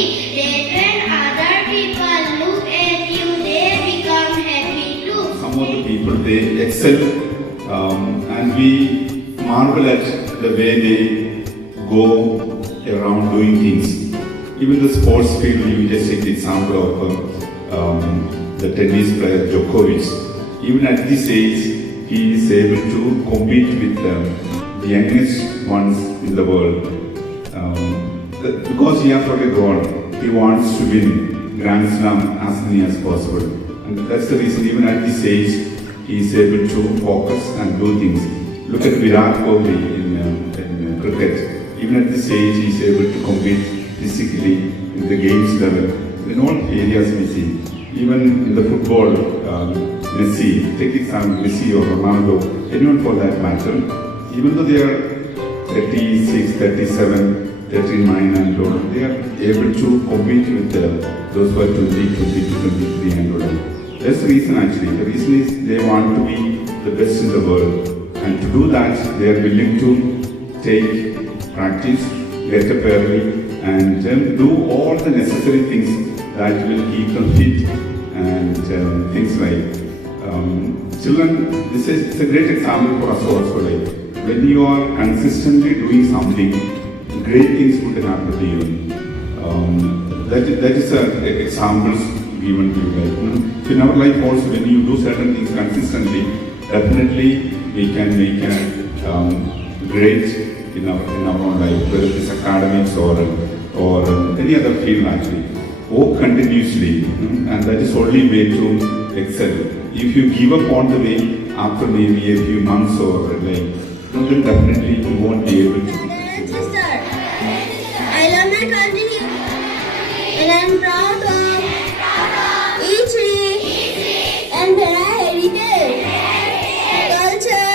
happy. Then when other people look at you, they become happy too. Some of the people, they excel, and we marvel at the way they go around doing things. Even the sports field, you just take the example of the tennis player Djokovic. Even at this age, he is able to compete with the youngest ones in the world. Because he has got a goal, he wants to win Grand Slam as many as possible. And that's the reason even at this age, he is able to focus and do things. Look at Virat Kohli in cricket. Even at this age, he is able to compete physically in the games level. In all areas we see. Even in the football, Messi, take example, Messi or Ronaldo, anyone for that matter, even though they are 36, 37, 39 and older, they are able to compete with those who are 20, 22, 23 and older. That's the reason actually. The reason is they want to be the best in the world. And to do that, they are willing to take practice, get up early, and do all the necessary things that will keep them fit and things like children. This is a great example for us also. Like when you are consistently doing something, great things would happen to you. That is examples given to you. Like, in our life also, when you do certain things consistently, definitely we can make a great in our own life, whether it is academics or any other field actually. Work continuously, and that is only way to excel. If you give up on the way after maybe a few months or like, then definitely you won't be able to. Sister, I love my country and I'm proud of each rich and their heritage, culture,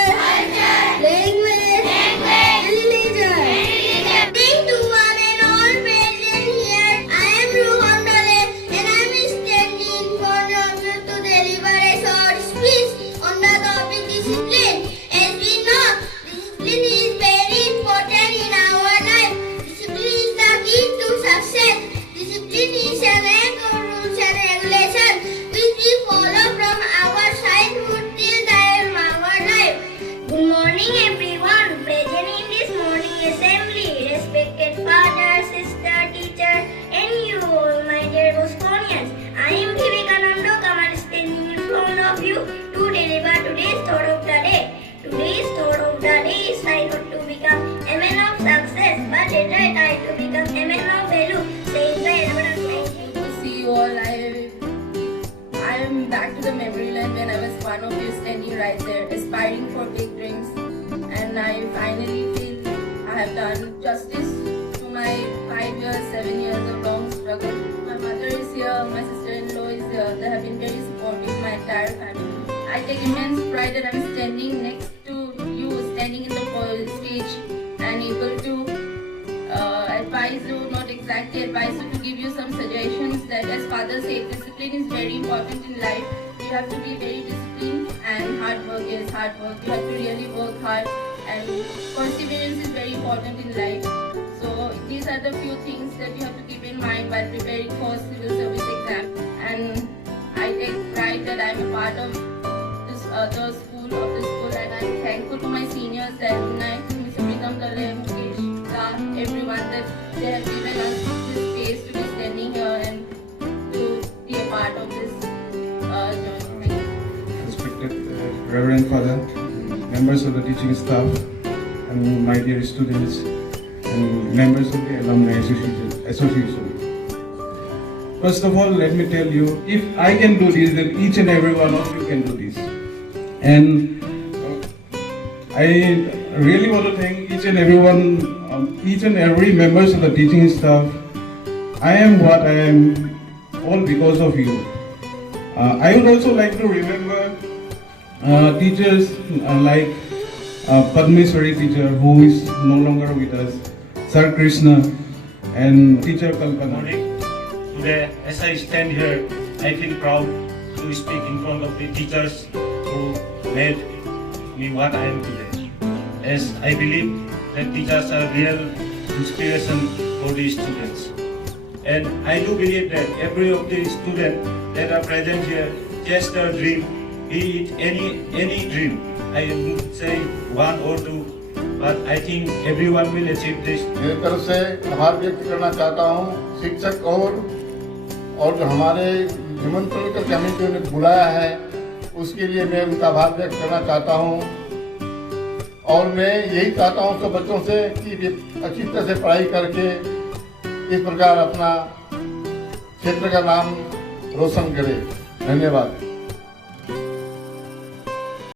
language, and religion. Thank to one and all present here. I am Ruhan Dole and I am standing in front of you to deliver a short speech on the topic discipline. As we know, discipline is very important in our life. Discipline is the key to success. Discipline is a rank of rules and regulations which we follow from our childhood till the end of our life. Good morning everyone. Present in this morning assembly, respected father, sister, teacher, and you all my dear Bosconians. I am Vivekananda Kamal standing in front of you to deliver today's thought of the day. Today's thought of the day is I not to become a man of success, but rather I to become a man of value. Saying by everyone, thank you. To see you all, I am back to the memory lane when I was one of you standing right there, aspiring for big dreams. And I finally feel I have done justice to my 5 years, 7 years of long struggle. My mother is here, my sister-in-law is here. They have been very supportive, my entire family. I take immense pride that I'm standing next to you, standing in the stage and able to advise you, not exactly advise you, to give you some suggestions that, as father said, discipline is very important in life. You have to be very disciplined, and hard work is hard work. You have to really work hard, and perseverance is very important in life. So these are the few things that you have to keep in mind while preparing for civil service exam. And I take pride that I am a part of this the school, and I'm thankful to my seniors, that Mr. Pritam Dale, Mukesh, everyone, that they have given us this space to be standing here and to be a part of this journey. Respected Reverend Father, members of the teaching staff, and my dear students, and members of the Alumni Association. First of all, let me tell you, if I can do this, then each and every one of you can do this. And I really want to thank each and every members of the teaching staff. I am what I am all because of you. I would also like to remember teachers like Padmeswari teacher, who is no longer with us, Sir Krishna, and teacher Kalpana. Today, as I stand here, I feel proud to speak in front of the teachers who made me what I am today. As I believe that teachers are real inspiration for the students. And I do believe that every of the students that are present here just a dream, be it any dream. I would say one or two, but I think everyone will achieve this. मेरी तरफ से आभार व्यक्त करना चाहता हूँ शिक्षक और जो हमारे निमंत्रण करके हमें जो उन्हें बुलाया है उसके लिए मैं उनका आभार व्यक्त करना चाहता हूँ। और मैं यही चाहता हूँ सब बच्चों से कि वे अच्छी तरह से पढ़ाई करके इस प्रकार अपना क्षेत्र का नाम रोशन करें। धन्यवाद।